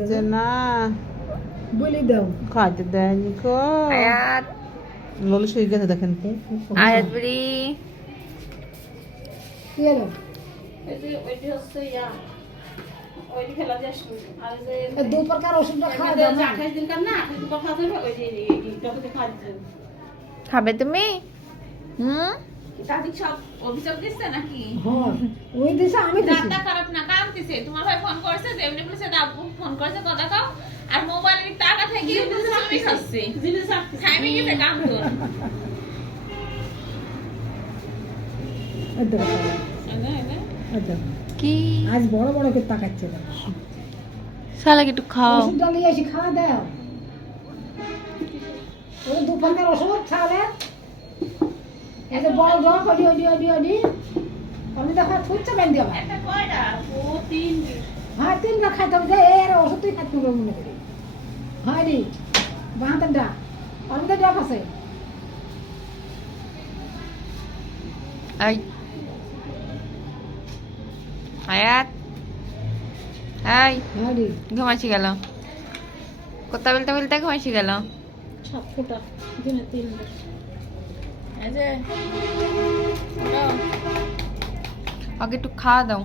খাচ্ছে না বলি দাও খাইতে দেয়নি কো আয়াত ললি শুয়ে গেছে দেখেন আয়াত বুড়ি কি হলো দু প্রকার ওষুধটা খাওয়া দাও না খাবে তুমি হুম সব অভিযোগ দিচ্ছে নাকি হ্যাঁ ওই দিছে আমি দিছি খারাপ না ফোন করেছে যে এমনি বলেছে আব্বু ফোন করেছে কথা কাও। আর মোবাইলের টাকা থেকে চুরি খাচ্ছে টাইমিং এতে কাম তো। কি? আজ বড় বড় করে তাকাচ্ছে না। শালাকে একটু খাও। নিয়ে এসে খাওয়া দাও। ওই দু প্রকার ওষুধ খাওয়ালে যে বড় জগ অডি অডি অডি অডি আমি দেখো থুচ্ছে বেঁধে আমার একটা কয়টা? ও তিন খাইতে হবে যে এর ওষুধ তুই খাইতে হবে মনে করি হয় ডা ডাক আছে আয়াত ঘুমাইছি গেল। কথা বলতে বলতে ঘুমাইছি গেল। সব দিনে তিনবার এই যে আগে একটু খাওয়া দাও।